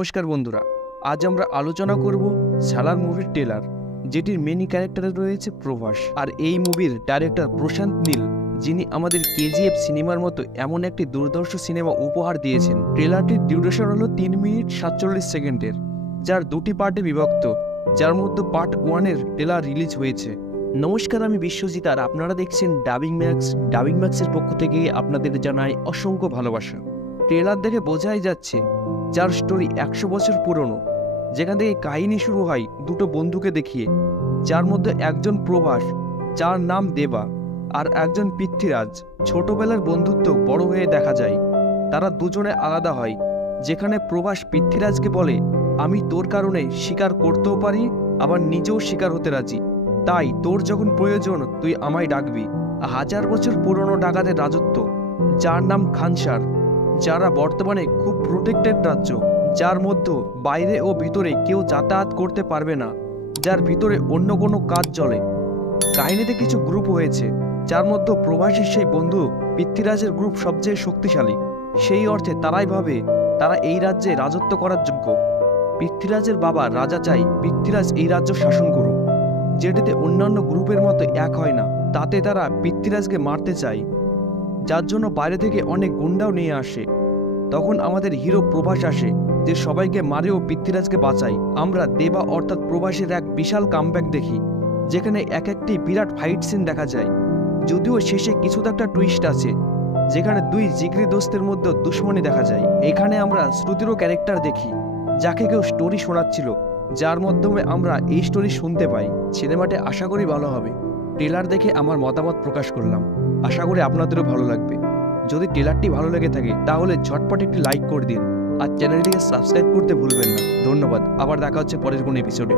নমস্কার বন্ধুরা, আজ আমরা আলোচনা করব সালার মুভির ট্রেলার, যেটির মেইন ক্যারেক্টারে রয়েছে প্রভাস। আর এই মুভির ডাইরেক্টর প্রশান্ত নীল, যিনি আমাদের কেজিএফ সিনেমার মতো এমন একটি দুর্ধর্ষ সিনেমা উপহার দিয়েছেন। ট্রেলারটির ডিউরেশন হলো 3 মিনিট 47 সেকেন্ডের, যার দুটি পার্টে বিভক্ত, যার মধ্যে পার্ট 1-এর ট্রেলার রিলিজ হয়েছে। নমস্কার, আমি বিশ্বজিৎ আর আপনারা দেখছেন ডাবিং ম্যাক্সের পক্ষ থেকে আপনাদের জানাই অসংখ্য ভালোবাসা। ট্রেলার দেখে বোঝাই যাচ্ছে যার স্টোরি 100 বছর পুরনো, যেখান থেকে কাহিনী শুরু হয় দুটো বন্ধুকে দেখিয়ে, যার মধ্যে একজন প্রভাস, যার নাম দেবা, আর একজন পৃথ্বীরাজ। ছোটবেলার বন্ধুত্ব বড় হয়ে দেখা যায়। তারা দুজনে আলাদা হয়, যেখানে প্রভাস পৃথ্বীরাজকে বলে, আমি তোর কারণে শিকার করতেও পারি, আবার নিজেও শিকার হতে রাজি, তাই তোর যখন প্রয়োজন তুই আমায় ডাকবি। 1000 বছর পুরনো ডাকাতের রাজত্ব, যার নাম খানসার, যারা বর্তমানে খুব প্রোটেক্টেড রাজ্য, যার মধ্যে বাইরে ও ভিতরে কেউ যাতায়াত করতে পারবে না, যার ভিতরে অন্য কোনো কাজ চলে। কাহিনীতে কিছু গ্রুপ হয়েছে, যার মধ্যে প্রভাসের সেই বন্ধু পৃথ্বীরাজের গ্রুপ সবচেয়ে শক্তিশালী। সেই অর্থে তারাই ভাবে তারা এই রাজ্যে রাজত্ব করার যোগ্য। পৃথ্বীরাজের বাবা রাজা চাই পৃথ্বীরাজ এই রাজ্য শাসন করুক, যেটিতে অন্যান্য গ্রুপের মতো এক হয় না। তাতে তারা পৃথ্বীরাজকে মারতে চায়, যার জন্য বাইরে থেকে অনেক গুন্ডাও নিয়ে আসে। তখন আমাদের হিরো প্রভাস আসে, যে সবাইকে মারেও পৃথ্বীরাজকে বাঁচায়। আমরা দেবা অর্থাৎ প্রভাসের এক বিশাল কামব্যাক দেখি, যেখানে এক একটি বিরাট ফাইট সিন দেখা যায়। যদিও শেষে কিছু তো একটা টুইস্ট আছে, যেখানে দুই জিগরি দোস্তের মধ্যে দুশ্মনী দেখা যায়। এখানে আমরা শ্রুতিরও ক্যারেক্টার দেখি, যাকে কেউ স্টোরি শোনাচ্ছিল, যার মাধ্যমে আমরা এই স্টোরি শুনতে পাই। সিনেমাটি আশা করি ভালো হবে। ট্রেলার দেখে আমার মতামত প্রকাশ করলাম, আশা করি আপনাদেরও ভালো লাগবে। যদি ট্রেলারটি ভালো লেগে থাকে তাহলে ঝটপট একটি লাইক করে দিন, আর চ্যানেলটিকে সাবস্ক্রাইব করতে ভুলবেন না। ধন্যবাদ, আবার দেখা হচ্ছে পরের কোনো এপিসোডে।